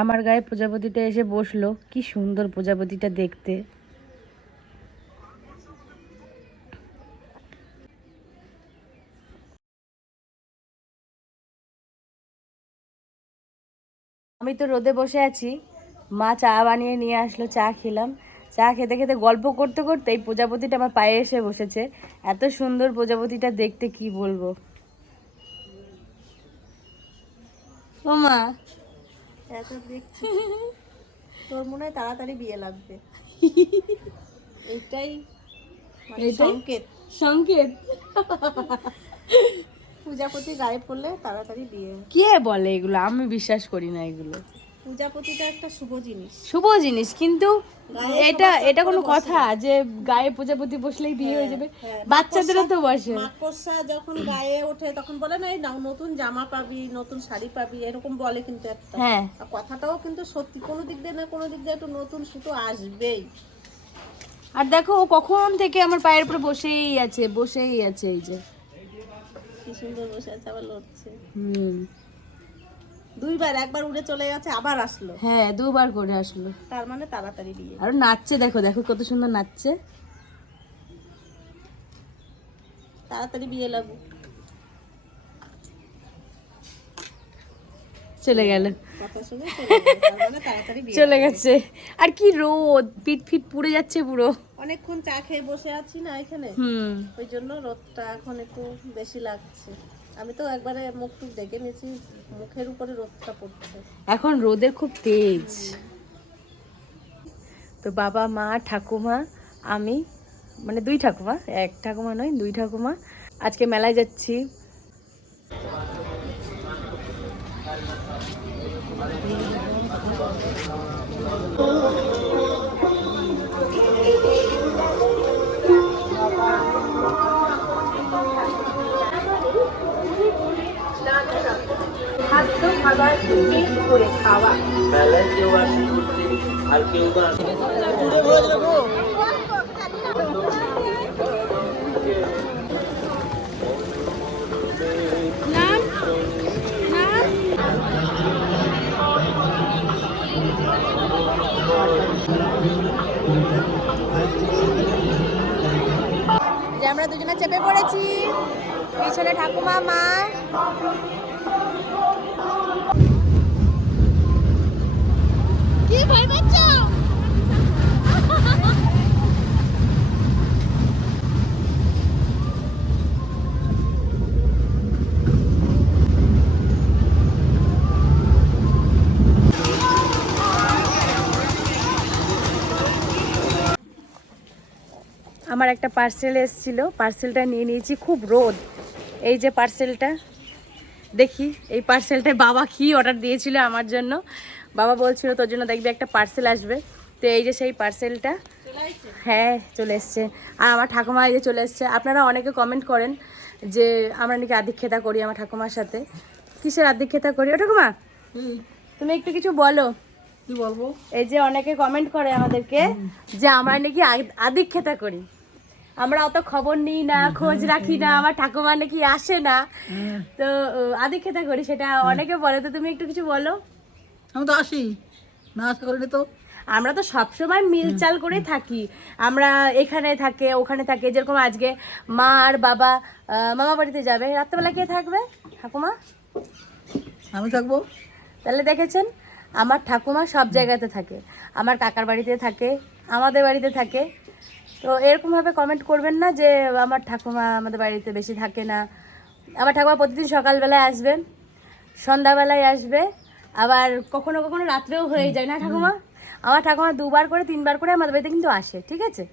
আমার গায়ে প্রজাপতিটা এসে বসল। কি সুন্দর প্রজাপতিটা দেখতে। আমি তো রোদে বসে আছি। মা চা বানিয়ে নিয়ে আসলো, চা খেলাম। চা খেতে খেতে গল্প করতে করতে এই প্রজাপতিটা আমার পায়ে এসে বসেছে। এত সুন্দর প্রজাপতিটা দেখতে কি বলব? ও মা এত দেখছি। তোর মনে হয় তাড়াতাড়ি বিয়ে লাগবে। এটাই। মানে সংকেত। সংকেত? পূজাপতি গায়ে পড়লে তাড়াতাড়ি বিয়ে। কে বলে এগুলো? আমি বিশ্বাস করি না এগুলো। পূজাপতিটা একটা শুভ জিনিস। শুভ জিনিস কিন্তু এটা এটা কোনো কথা যে গায়ে প্রজাপতি বসলেই বিয়ে হয়ে যাবে। হ্যাঁ, বাচ্চাদেরও তো বসে। মাকড়সা যখন গায়ে ওঠে তখন বলে না এই নতুন জামা পাবি নতুন শাড়ি পাবি এরকম বলে কিন্তু একটা। হ্যাঁ। কথাটাও কিন্তু সত্যি কোনো দিক দিয়ে না কোনো দিক দিয়ে একটু নতুন সুতো আসবেই। আর দেখো ও কখন থেকে আমার পায়ের উপরে বসেই আছে বসেই আছে এই যে। কি সুন্দর বসে আছে আবার লড়ছে। হুম। দুইবার একবার উড়ে চলে গেছে আবার আসলো। হ্যাঁ দুবার করে আসলো। তার মানে তাড়াতাড়ি বিয়ে। আর নাচছে দেখো দেখো কত সুন্দর নাচছে। তাড়াতাড়ি বিয়ে লাগু। চলে গেল। চলে মানে তাড়াতাড়ি চলে গেছে। আর কি রোদ পিট ফিট পুড়ে যাচ্ছে পুরো। অনেকক্ষণ চা খেয়ে বসে আছি না এখানে। হুম। ওই জন্য রোদটা এখন একটু বেশি লাগছে। আমি তো একবারে মুখ টুক ডেকে নিয়েছি, মুখের উপরে রোদটা পড়ছে। এখন রোদের খুব তেজ। তো বাবা, মা, ঠাকুমা, আমি মানে দুই ঠাকুমা, এক ঠাকুমা নয়, দুই ঠাকুমা, আজকে মেলায় যাচ্ছি। মেলায় কেউ আসে ঘুরতে আর কেউ বা আসে যে আমরা দুজনে চেপে পড়েছি পিছনে ঠাকুমা মা। আমার একটা পার্সেল এসেছিল। পার্সেলটা নিয়ে নিয়েছি খুব রোদ। এই যে পার্সেলটা দেখি, এই পার্সেলটায় বাবা কি অর্ডার দিয়েছিল আমার জন্য। বাবা বলছিল তোর জন্য দেখবি একটা পার্সেল আসবে। তো এই যে সেই পার্সেলটা হ্যাঁ চলে এসছে। আর আমার ঠাকুমা এই যে চলে এসছে। আপনারা অনেকে কমেন্ট করেন যে আমরা নাকি আধিক্ষেতা করি আমার ঠাকুমার সাথে। কিসের আধিক্ষেতা করি? ও ঠাকুমা তুমি একটু কিছু বলো। কি বলব? এই যে অনেকে কমেন্ট করে আমাদেরকে যে আমরা নাকি আধিক্ষেতা করি। আমরা অত খবর নিই না খোঁজ রাখি না আমার ঠাকুমা নাকি আসে না। তো আহ, আধিক্ষেতা করি সেটা অনেকে বলে। তো তুমি একটু কিছু বলো। আমি তো আসি। না আসা করিনি তো। আমরা তো সবসময় মিলচাল করে থাকি। আমরা এখানে থাকে ওখানে থাকে। যেরকম আজকে মা আর বাবা মামা বাড়িতে যাবে। রাত্রেবেলা কে থাকবে? ঠাকুমা? আমি থাকব। তাহলে দেখেছেন আমার ঠাকুমা সব জায়গাতে থাকে। আমার কাকার বাড়িতে থাকে আমাদের বাড়িতে থাকে। তো এরকমভাবে কমেন্ট করবেন না যে আমার ঠাকুমা আমাদের বাড়িতে বেশি থাকে না। আমার ঠাকুমা প্রতিদিন সকালবেলায় আসবে সন্ধ্যাবেলায় আসবে। আবার কখনো কখনো রাত্রেও হয়ে যায় না ঠাকুমা? আমার ঠাকুমা দুবার করে তিনবার করে আমাদের বাড়িতে কিন্তু আসে ঠিক আছে?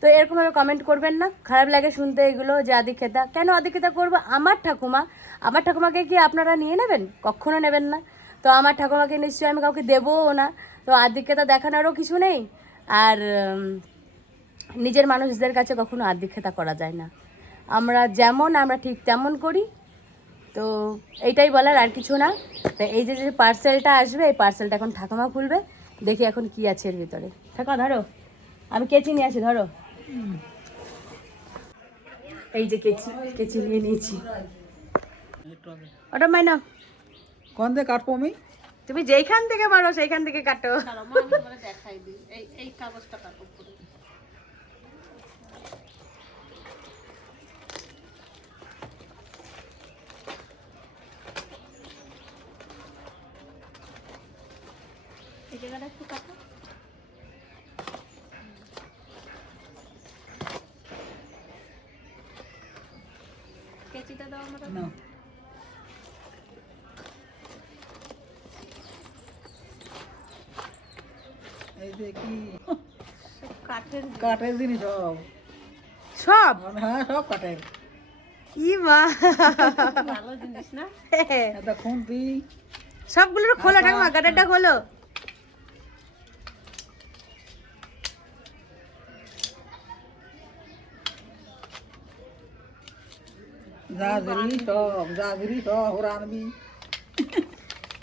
তো এরকমভাবে কমেন্ট করবেন না। খারাপ লাগে শুনতে এগুলো যে আদিক্ষেতা। কেন আদিক্ষেতা করব? আমার ঠাকুমা আমার ঠাকুমাকে কি আপনারা নিয়ে নেবেন? কখনো নেবেন না। তো আমার ঠাকুমাকে নিশ্চয়ই আমি কাউকে দেবও না। তো আদিক্ষেতা দেখানোরও কিছু নেই। আর নিজের মানুষদের কাছে কখনো আদিক্ষেতা করা যায় না। আমরা যেমন আমরা ঠিক তেমন করি। তো এইটাই বলার আর কিছু না। তো এই যে যে পার্সেলটা আসবে এই পার্সেলটা এখন ঠাকুমা খুলবে। দেখি এখন কি আছে এর ভিতরে। ঠাকুমা ধরো। আমি কেচি নিয়ে আসি ধরো। এই যে কেচি কেচি নিয়ে নিয়েছি। ওটা মাইনা। কোন দিয়ে কাটবো আমি? তুমি যেইখান থেকে পারো সেইখান থেকে কাটো। আমি তোমার দেখাই দিই। এই এই কাগজটা কাটো। জায়গাটা একটু কাটো। কেচিটা দাও আমার না এই যে কি? কাঠের কাঠের জিনিস সব। সব? হ্যাঁ সব কাঠের। ই ভালো জিনিস না? এটা সবগুলোর খোলো ঠাকুমা গাটারটা খোলো। জাজরি সব জাজরি সব ওরা আনবি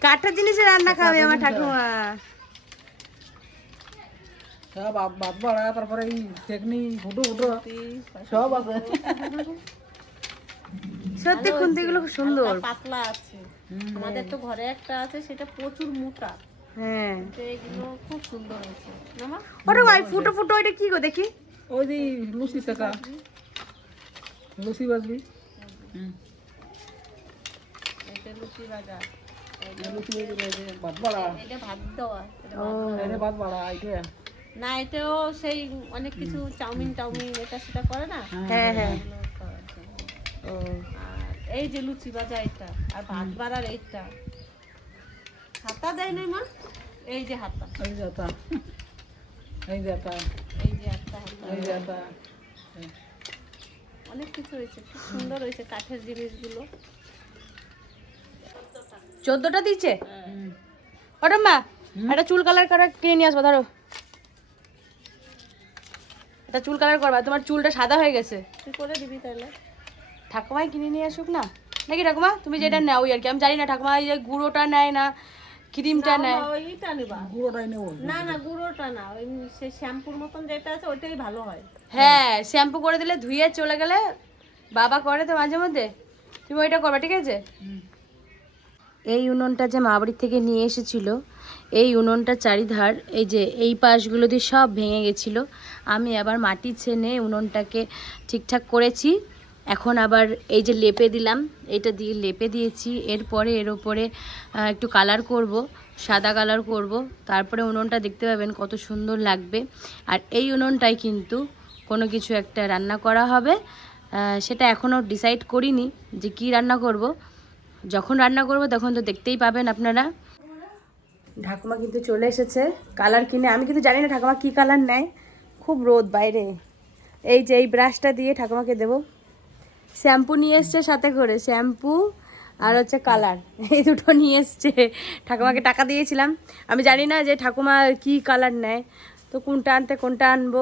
কাঠের জিনিসে রান্না খাবে আমার ঠাকুমা। সব আব- বাড়া তারপরে এই টেকনি ফুটো ফুটো সব আছে। সত্যি খুব সুন্দর। পাতলা আছে। আমাদের তো ঘরে একটা আছে সেটা প্রচুর মোটা। হ্যাঁ। এগুলো খুব সুন্দর হয়েছে। ভাই ফুটো ফুটো ওইটা কি গো দেখি? ওই যে লুচি টাকা লুচি বাজবি? এটা লুচি ভাজা। এই লুচি বাজবি এই যে না এটাও সেই অনেক কিছু চাউমিন টাউমিন এটা সেটা করে না? হ্যাঁ হ্যাঁ এই লুচি ভাজা এটা আর ভাত বাড়ার এইটা। হাতা দেয় নাই মা? এই যে হাতা। এই যে আতা এই যে আতা এই যে হাতা। এই যে আতা অনেক কিছু হয়েছে খুব সুন্দর হয়েছে কাঠের জিনিসগুলো। চোদ্দটা দিচ্ছে। ওটা মা একটা চুল কালার করা কিনে নিয়ে আসব ধরো। এটা চুল কালার করবা তোমার চুলটা সাদা হয়ে গেছে। তুই করে দিবি তাহলে। ঠাকুমাই কিনে নিয়ে আসুক না? নাকি ঠাকুমা তুমি যেটা নাও আর কি আমি জানি না ঠাকুমা এই যে গুঁড়োটা নেয় না ক্রিমটা নেয়। না, ওইটা নিবা। গুঁড়োটাই নেব। না না গুঁড়োটা না ওই সেই শ্যাম্পুর মতন যেটা আছে ওইটাই ভালো হয়। হ্যাঁ শ্যাম্পু করে দিলে ধুয়ে চলে গেলে বাবা করে তো মাঝে মধ্যে। তুমি ওইটা করবা ঠিক আছে? এই উনুনটা যে মাবাড়ির থেকে নিয়ে এসেছিল এই উনুনটা চারিধার এই যে এই পাশগুলো দিয়ে সব ভেঙে গেছিল। আমি আবার মাটি ছেনে উনুনটাকে ঠিকঠাক করেছি। এখন আবার এই যে লেপে দিলাম, এটা দিয়ে লেপে দিয়েছি। এরপরে এর ওপরে একটু কালার করব, সাদা কালার করব। তারপরে উনুনটা দেখতে পাবেন কত সুন্দর লাগবে। আর এই উনুনটাই কিন্তু কোনো কিছু একটা রান্না করা হবে। সেটা এখনও ডিসাইড করিনি যে কি রান্না করব। যখন রান্না করব তখন তো দেখতেই পাবেন আপনারা। ঠাকুমা কিন্তু চলে এসেছে কালার কিনে। আমি কিন্তু জানি না ঠাকুমা কি কালার নেয়। খুব রোদ বাইরে। এই যে এই ব্রাশটা দিয়ে ঠাকুমাকে দেব। শ্যাম্পু নিয়ে এসছে সাথে করে শ্যাম্পু আর হচ্ছে কালার। এই দুটো নিয়ে এসছে। ঠাকুমাকে টাকা দিয়েছিলাম। আমি জানি না যে ঠাকুমা কি কালার নেয়। তো কোনটা আনতে কোনটা আনব?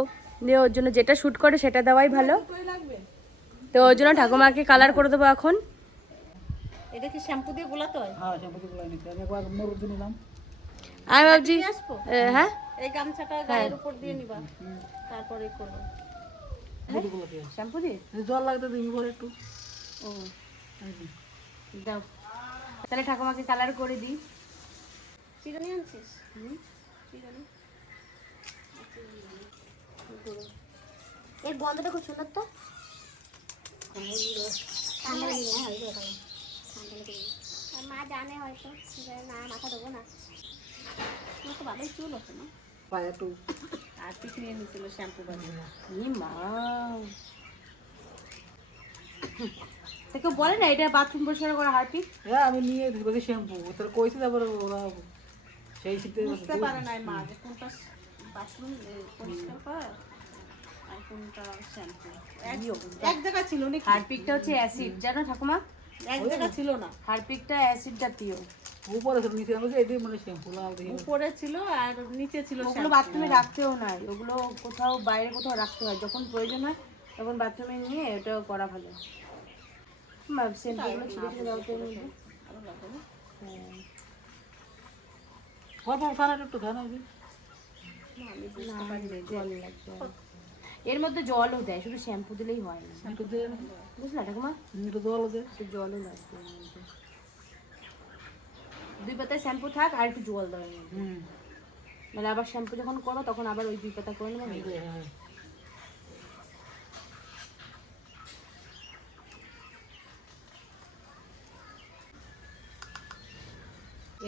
দিয়ে ওর জন্য যেটা শ্যুট করে সেটা দেওয়াই ভালো। তো ওর জন্য ঠাকুমাকে কালার করে দেবো এখন। এটা কি শ্যাম্পু দিয়ে গোলাতে হয়? হ্যাঁ নিতে আমি একবার মরুদ নিলাম আমি ভাবছি হ্যাঁ? এই গামছাটা গায়ের উপর দিয়ে নিবা। তারপরে করব। শ্যাম্পু দিয়ে জল লাগতে দিবি বলে একটু। ও। দাও। তাহলে ঠাকুমাকে কালার করে দিই। চিরুনি আনছিস? চিরুনি? এর গন্ধটা খুব সুন্দর তো। মা জানে হয়তো না মাথা দেবো না। ভালোই চুল হতো না একটু আর পিক নিয়ে নিয়েছিল শ্যাম্পু ই মা। বলে না এটা বাথরুম পরিষ্কার করা হারপিক? হ্যাঁ আমি নিয়ে দিচ্ছি শ্যাম্পু। তোর কইছি তারপরে ওরা সেই শীতে বুঝতে পারে নাই মা যে কোনটা বাথরুম পরিষ্কার করা আর কোনটা শ্যাম্পু। এক জায়গা ছিল নাকি? হারপিকটা হচ্ছে অ্যাসিড জানো ঠাকুমা? এক জায়গা ছিল না। হারপিকটা অ্যাসিড জাতীয়। উপরে ছিল নিচে আমি মানে শ্যাম্পু উপরে ছিল আর নিচে ছিল ওগুলো বাথরুমে রাখতেও নাই। ওগুলো কোথাও বাইরে কোথাও রাখতে হয়। যখন প্রয়োজন হয় তখন বাথরুমে নিয়ে ওটা করা ভালো। সেন্টগুলো দাও তো মধ্যে। হ্যাঁ। খানা একটু খানা দিবি জল লাগবে এর মধ্যে জলও দেয় শুধু শ্যাম্পু দিলেই হয় না। দিয়ে বুঝলা ঠাকুমা? একটু জল দে একটু জলও লাগবে দুই পাতায় শ্যাম্পু থাক আর একটু জল দাও মধ্যে। হুম। মানে আবার শ্যাম্পু যখন করো তখন আবার ওই দুই পাতা করে নেব। হ্যাঁ।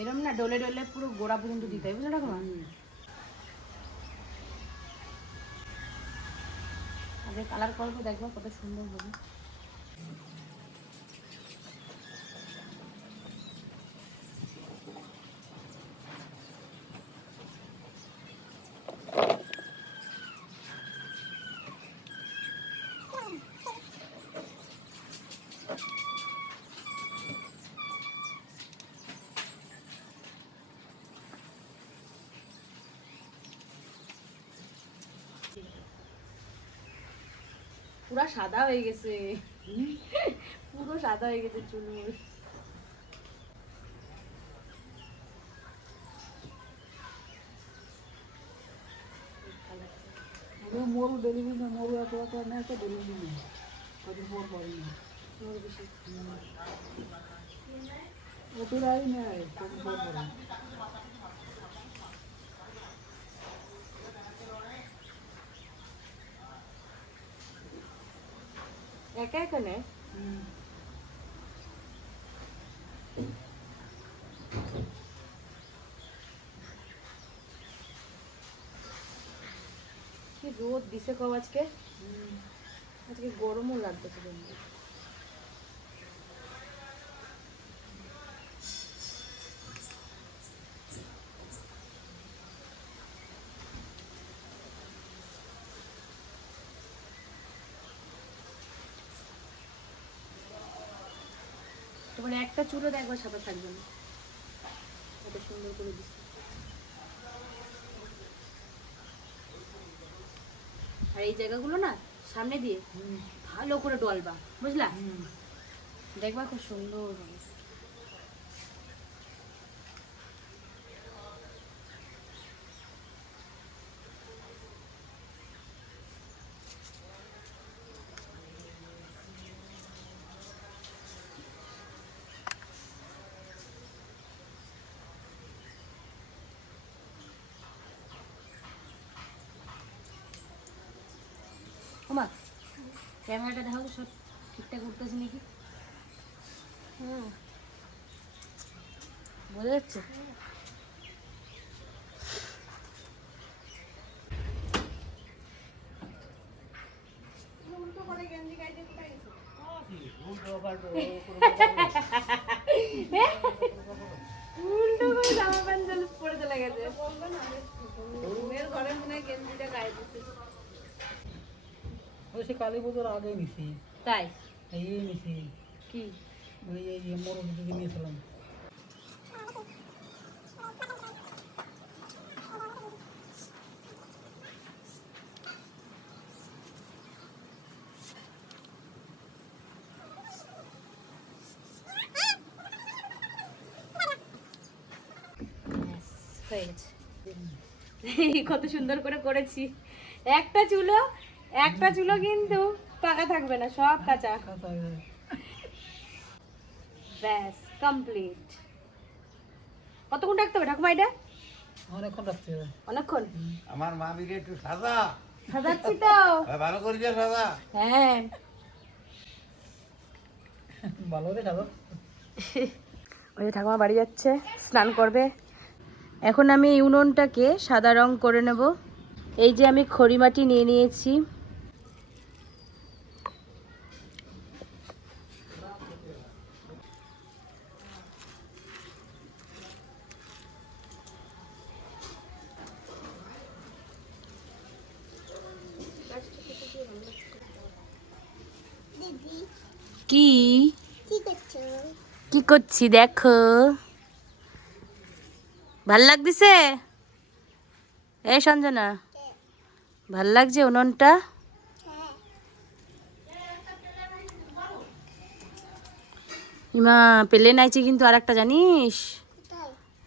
এরম না ডলে ডলে পুরো গোড়া পর্যন্ত দিতে হবে বুঝলে ঠাকুমা? কালার করব দেখব কত সুন্দর হবে। পুরো সাদা হয়ে গেছে। পুরো সাদা হয়ে গেছে চুল মোর ডেলিভারি না মোর এত এত না একটা ডেলিভারি না। ওতরাই নেয় কদিন পর পরে একা একা নেয়? কি রোদ দিছে কব আজকে? আজকে গরমও লাগতেছে। কিন্তু একটা চুলো দেখবার সাদা থাকবে না। কত সুন্দর করে দিচ্ছে আর এই জায়গাগুলো না সামনে দিয়ে ভালো করে ডলবা বুঝলা? দেখবা খুব সুন্দর ওমা ক্যামেরাটা দেখো তো সব ঠিকঠাক উঠতেছে নাকি? হুম। বোঝা যাচ্ছে? উল্টো করে জামা প্যান্ট চলে পরে চলে গেছে ঘরে মনে হয় গেঞ্জিটা গায়ে দিতে ওই সে কালী পুজোর আগে নিছি। তাই? এই নিছি। কি? ওই এই মোর দিকে নিয়েছিলাম। হয়ে গেছে কত সুন্দর করে করেছি। একটা চুলো একটা চুলো কিন্তু পাকা থাকবে না সব কাঁচা। ব্যাস কমপ্লিট কতক্ষণ রাখতে হবে ঠাকুমা এটা? অনেকক্ষণ রাখতে হবে। অনেকক্ষণ? আমার মামিকে একটু সাদা সাজাচ্ছি তো। ভালো করে দিয়ে সাদা হ্যাঁ। ভালো করে খাব ওই যে ঠাকুমা বাড়ি যাচ্ছে স্নান করবে। এখন আমি এই উনুনটাকে সাদা রং করে নেব। এই যে আমি খড়ি মাটি নিয়ে নিয়েছি। কি? কি করছি? দেখো। ভালো লাগতেছে? এই সঞ্জনা। ভালো লাগছে উনুনটা? হ্যাঁ ইমা পেলে নাইছে কিন্তু আর একটা জানিস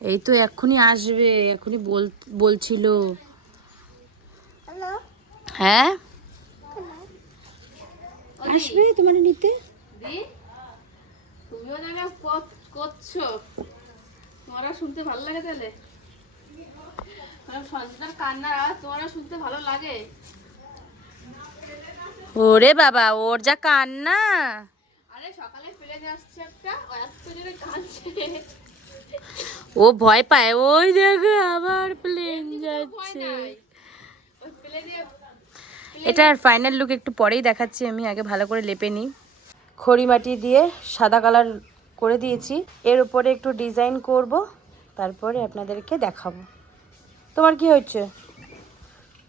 এই তো এক্ষুনি আসবে এক্ষুনি বল বলছিল। হ্যাঁ? আসবে তোমার নিতে? তুমিও জানো করছ। শুনতে ভালো লাগে তাহলে। সঞ্জনার কান্নার আওয়াজ তোমারা শুনতে ভালো লাগে। ওরে বাবা ওর যা কান্না। আরে সকালে ফেলে আসছে একটা ও এত জোরে কাঁদছে। ও ভয় পায় ওই দেখো আবার প্লেন যাচ্ছে। এটার ফাইনাল লুক একটু পরেই দেখাচ্ছি আমি আগে ভালো করে লেপে নিই। খড়ি মাটি দিয়ে সাদা কালার করে দিয়েছি। এর উপরে একটু ডিজাইন করব তারপরে আপনাদেরকে দেখাবো। তোমার কি হচ্ছে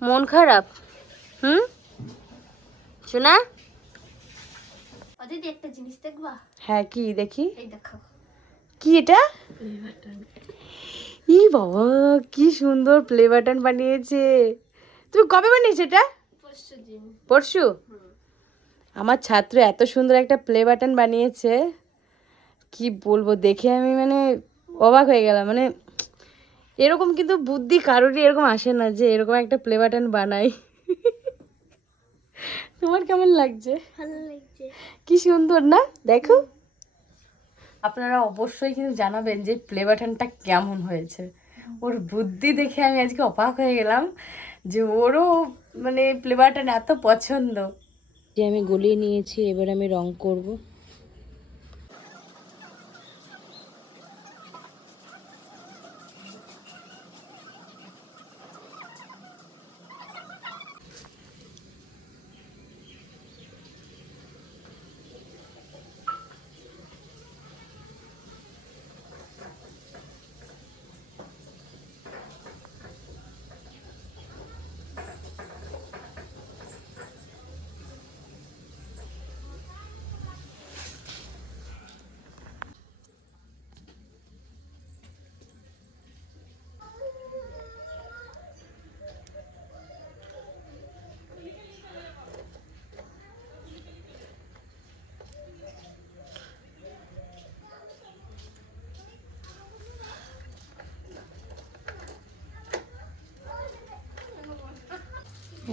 মন খারাপ? হুম? শোনা? একটা জিনিস দেখবা? হ্যাঁ কি দেখি? এই দেখো কি এটা? ই বাবা কি সুন্দর প্লে বাটন বানিয়েছে। তুমি কবে বানিয়েছো এটা? পরশু পরশু? আমার ছাত্র এত সুন্দর একটা প্লে বাটন বানিয়েছে কি বলব দেখে আমি মানে অবাক হয়ে গেলাম। মানে এরকম কিন্তু বুদ্ধি কারোরই এরকম আসে না যে এরকম একটা প্লে বাটন বানাই। তোমার কেমন লাগছে? ভালো লাগছে। কি সুন্দর না? দেখো। আপনারা অবশ্যই কিন্তু জানাবেন যে প্লে বাটনটা কেমন হয়েছে। ওর বুদ্ধি দেখে আমি আজকে অবাক হয়ে গেলাম যে ওরও মানে প্লে বাটন এত পছন্দ। যে আমি গলিয়ে নিয়েছি এবার আমি রং করব।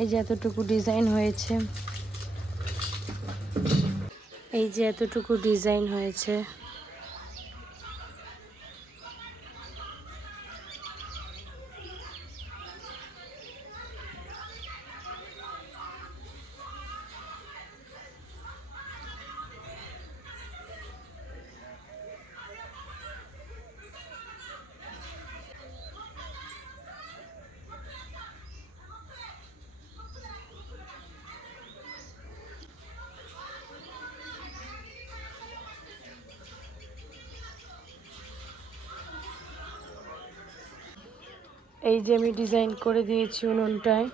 এই যে এতটুকু ডিজাইন হয়েছে। এই যে এতটুকু ডিজাইন হয়েছে। এই যে আমি ডিজাইন করে দিয়েছি উনুনটায়।